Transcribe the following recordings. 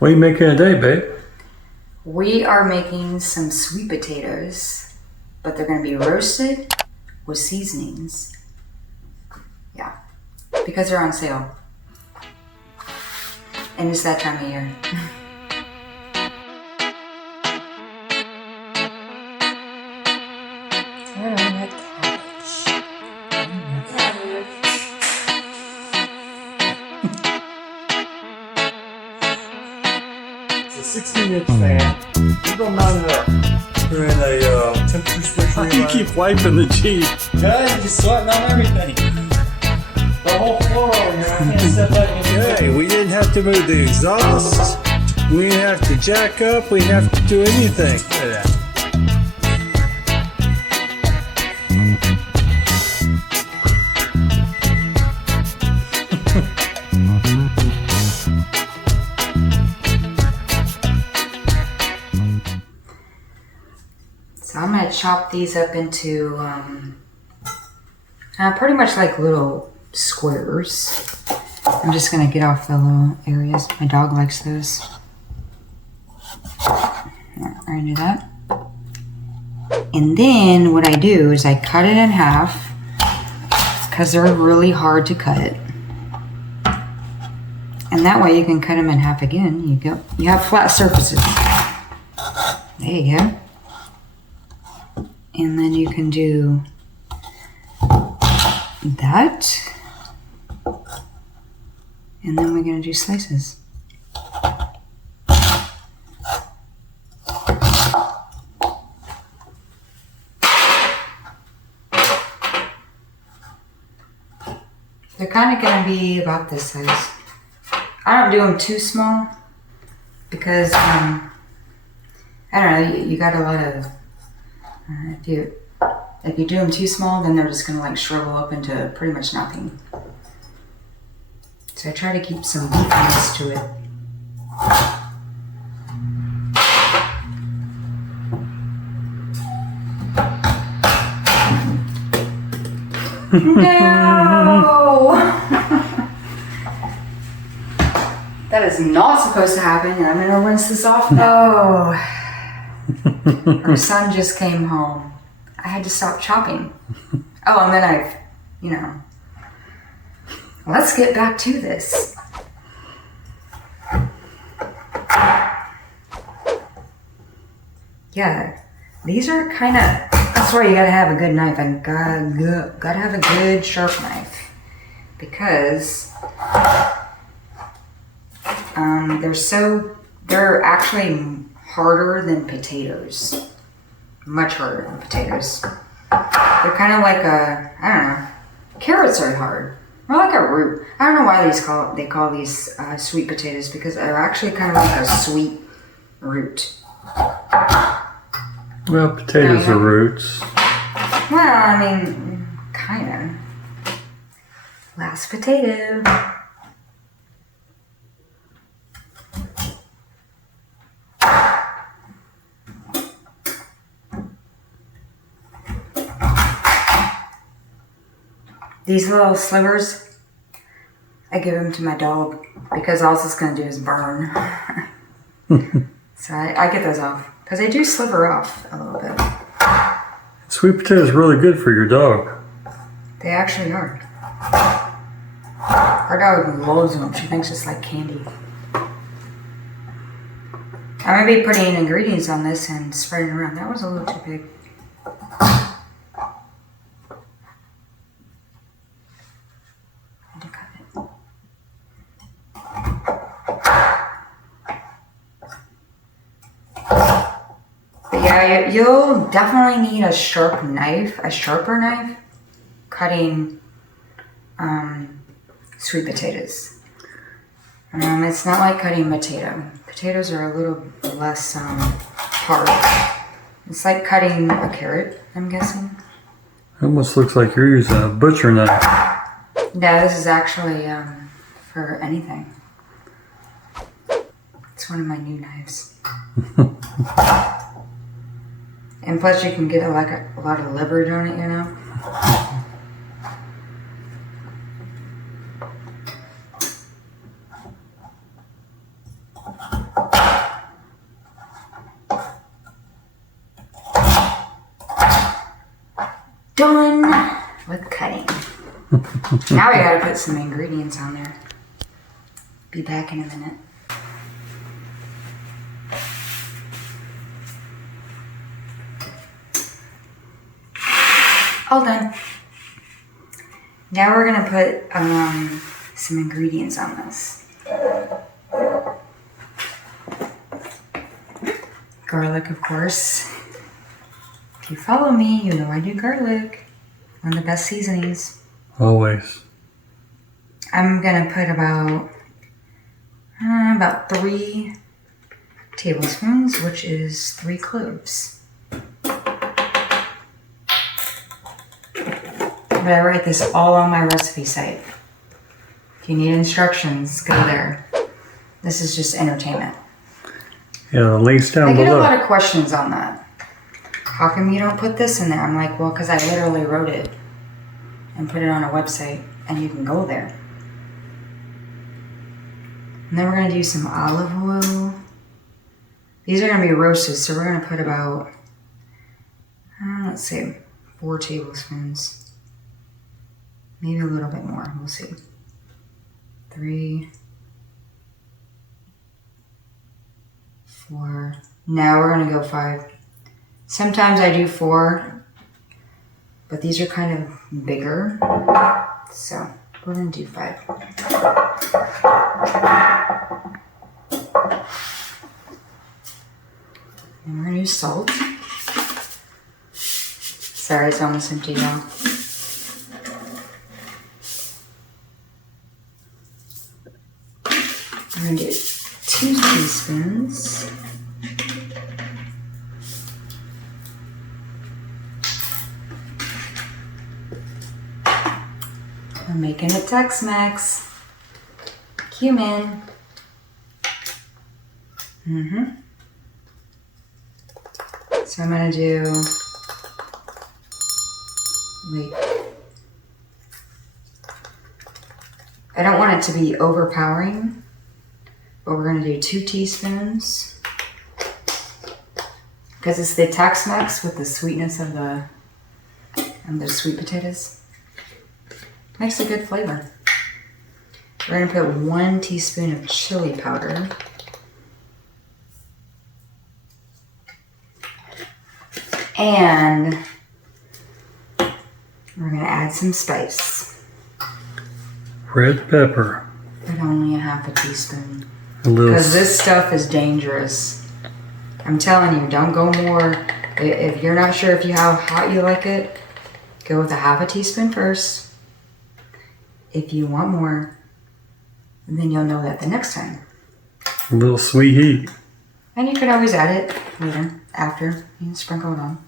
What are you making today, babe? We are making some sweet potatoes, but they're going to be roasted with seasonings. Yeah, because they're on sale. And it's that time of year. It's a 16-inch fan. You don't mount it up. We're in a temperature switch. How do you keep wiping the Jeep? Yeah, you're just sweating on everything. The whole floor over here. I can't step back in. Okay, we didn't have to move the exhaust. We didn't have to jack up. We didn't have to do anything. Look at that. So I'm going to chop these up into pretty much like little squares. I'm just going to get off the little areas. My dog likes those. I'm going to do that. And then what I do is I cut it in half because they're really hard to cut. And that way you can cut them in half again. You have flat surfaces. There you go. And then you can do that. And then we're going to do slices. They're kind of going to be about this size. I don't do them too small because, I don't know, you got a lot of, if you do them too small, then they're just going to like shrivel up into pretty much nothing. So I try to keep some beefiness to it. No! That is not supposed to happen. I'm going to rinse this off. Oh. Our son just came home. I had to stop chopping. Oh, and then let's get back to this. Yeah, these are kind of, that's why you gotta have a good knife and gotta have a good sharp knife because they're actually harder than potatoes. Much harder than potatoes. They're kind of like I don't know, carrots are hard. More like a root. I don't know why they call these sweet potatoes because they're actually kind of like a sweet root. Well, potatoes are roots. Well, I mean, kind of. Last potato. These little slivers, I give them to my dog because all it's going to do is burn. So I get those off because they do sliver off a little bit. Sweet potato is really good for your dog. They actually are. Our dog loves them. She thinks it's like candy. I'm going to be putting ingredients on this and spreading it around. That was a little too big. Yeah, you'll definitely need a sharper knife, cutting sweet potatoes. It's not like cutting potato. Potatoes are a little less hard. It's like cutting a carrot, I'm guessing. It almost looks like you're using a butcher knife. Yeah, this is actually for anything. It's one of my new knives. And plus you can get a lot of leverage on it, you know? done with cutting. Now we gotta put some ingredients on there. Be back in a minute. All done. Now we're gonna put some ingredients on this. Garlic, of course. If you follow me, you know I do garlic. One of the best seasonings. Always. I'm gonna put about 3 tablespoons, which is 3 cloves. But I write this all on my recipe site. If you need instructions, go there. This is just entertainment. Yeah, the link's down I get below. a lot of questions on that. How come you don't put this in there? I'm like, well, because I literally wrote it and put it on a website, and you can go there. And then we're going to do some olive oil. These are going to be roasted, so we're going to put about, let's say, 4 tablespoons. Maybe a little bit more. We'll see. 3, 4. Now we're going to go 5. Sometimes I do 4, but these are kind of bigger. So we're going to do 5. And we're going to use salt. Sorry, it's almost empty now. I'm going to do 2 teaspoons. I'm making it Tex Mex. Cumin. So I'm going to do, I don't want it to be overpowering, but we're going to do 2 teaspoons. Because it's the Tex Mex with the sweetness of the sweet potatoes. Makes a good flavor. We're going to put 1 teaspoon of chili powder. And we're going to add some spice. Red pepper. But only a half a teaspoon. A little. Because this stuff is dangerous. I'm telling you, don't go more. If you're not sure how hot you like it, go with a half a teaspoon first. If you want more, then you'll know that the next time. A little sweet heat. And you can always add it later, after. You can sprinkle it on.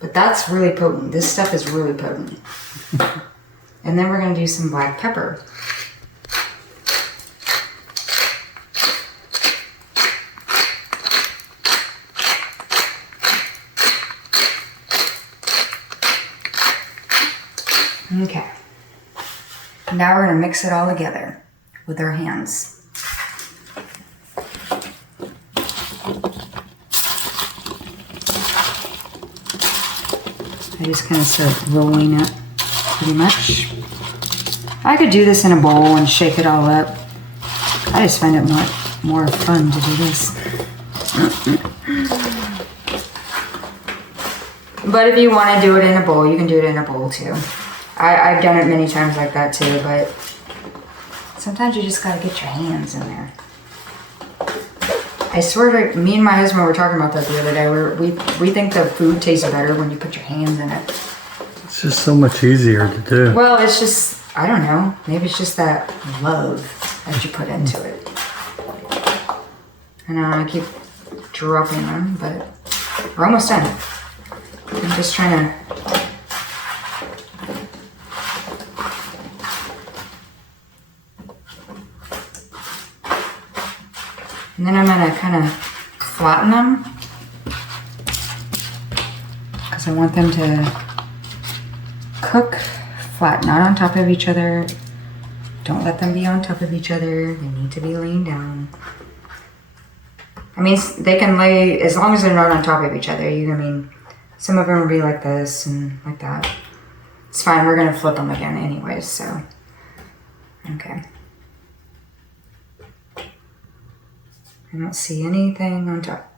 But that's really potent. This stuff is really potent. And then we're going to do some black pepper. Okay. Now we're going to mix it all together with our hands. I just kind of start rolling it pretty much. I could do this in a bowl and shake it all up. I just find it more fun to do this. But if you want to do it in a bowl, you can do it in a bowl too. I've done it many times like that too, but sometimes you just gotta get your hands in there. I swear to, me and my husband were talking about that the other day. We think the food tastes better when you put your hands in it. It's just so much easier to do. Well, it's just, I don't know. Maybe it's just that love that you put into it. And I keep dropping them, but we're almost done. I'm just trying to. And then I'm going to kind of flatten them because I want them to cook flat, not on top of each other. Don't let them be on top of each other. They need to be laying down. I mean, they can lay, as long as they're not on top of each other. I mean, some of them will be like this and like that. It's fine. We're gonna flip them again anyways. So, okay. I don't see anything on top.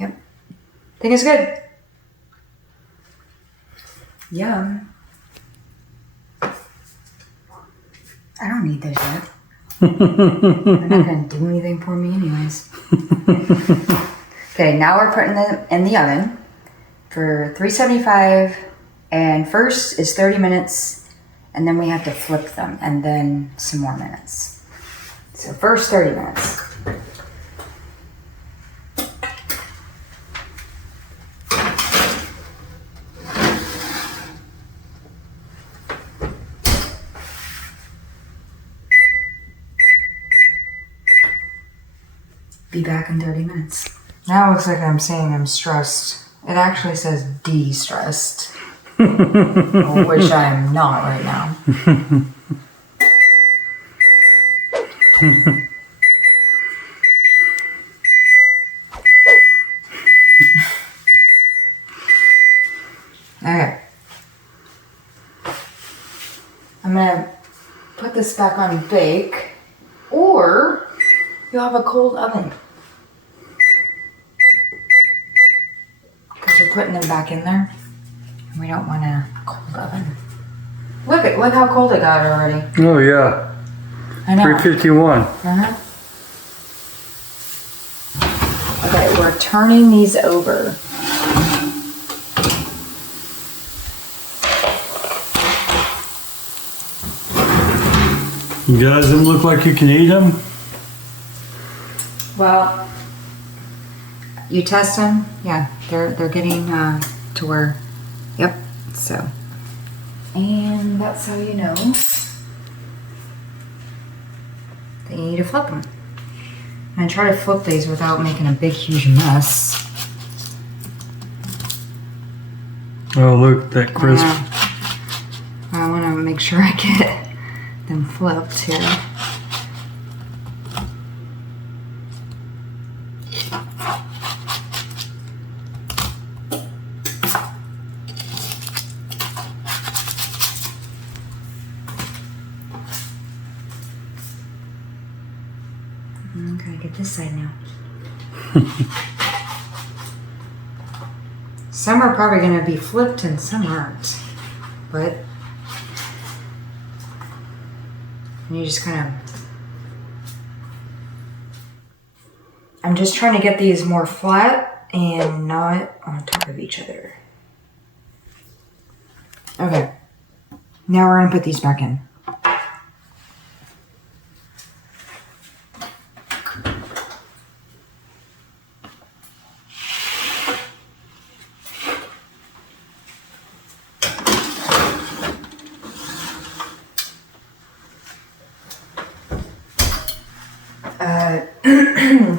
Yep. I think it's good. Yum. I don't need this yet. They're not gonna do anything for me anyways. Okay, now we're putting them in the oven for 375, and first is 30 minutes, and then we have to flip them, and then some more minutes. So first 30 minutes. Be back in 30 minutes. Now it looks like I'm saying I'm stressed. It actually says de-stressed, which I'm not right now. Okay. I'm gonna put this back on bake, or you'll have a cold oven. Because we're putting them back in there. And we don't want a cold oven. Look how cold it got already. Oh yeah. I know. 351. Uh-huh. Okay, we're turning these over. You guys don't look like you can eat them? Well, you test them. Yeah, they're getting to where. Yep. So, and that's how you know that you need to flip them. And I try to flip these without making a big, huge mess. Oh, look, that crisp. I want to make sure I get them flipped here. Okay, get this side now. Some are probably going to be flipped and some aren't. But you just kind of... I'm just trying to get these more flat and not on top of each other. Okay. Now we're going to put these back in.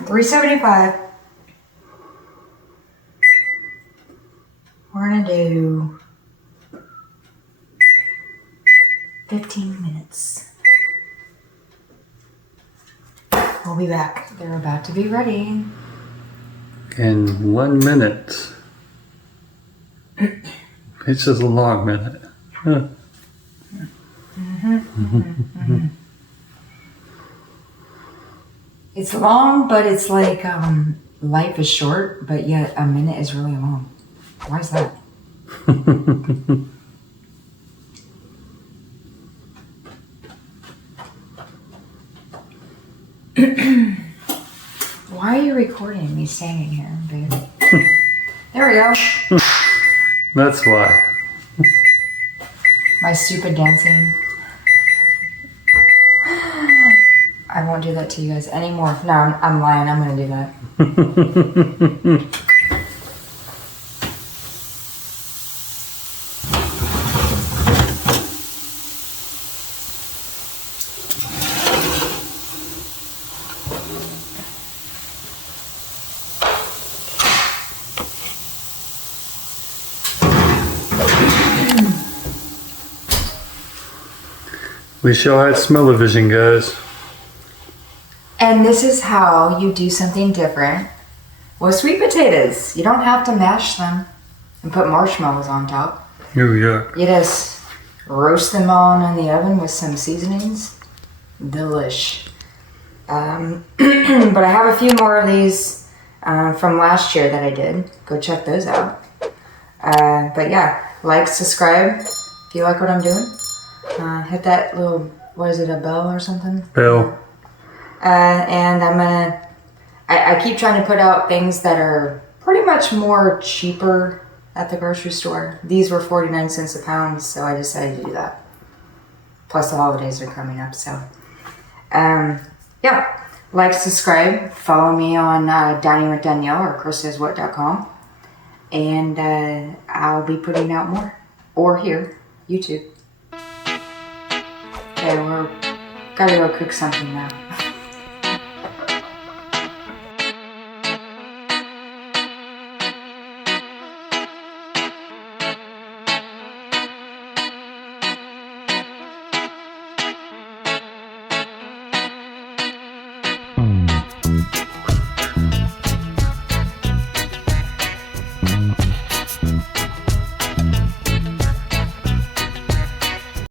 $3.75. We're gonna do 15 minutes. We'll be back. They're about to be ready. In 1 minute. It's just a long minute. Huh. It's long, but it's like life is short, but yet a minute is really long. Why is that? Why are you recording me standing here, baby? There we go. That's why. My stupid dancing. I won't do that to you guys anymore. No, I'm lying. I'm going to do that. We sure had smell-o-vision, guys. And this is how you do something different with sweet potatoes. You don't have to mash them and put marshmallows on top. Oh, yeah. You just roast them all in the oven with some seasonings. Delish. But I have a few more of these from last year that I did. Go check those out. But yeah, like, subscribe if you like what I'm doing. Hit that little, what is it, a bell or something? Bill. And I keep trying to put out things that are pretty much more cheaper at the grocery store. These were 49 cents a pound, so I decided to do that. Plus the holidays are coming up, so. Yeah, like, subscribe, follow me on Dining with Danielle or chrissayswhat.com. And I'll be putting out more. Or here, YouTube. Okay, we're gotta go cook something now.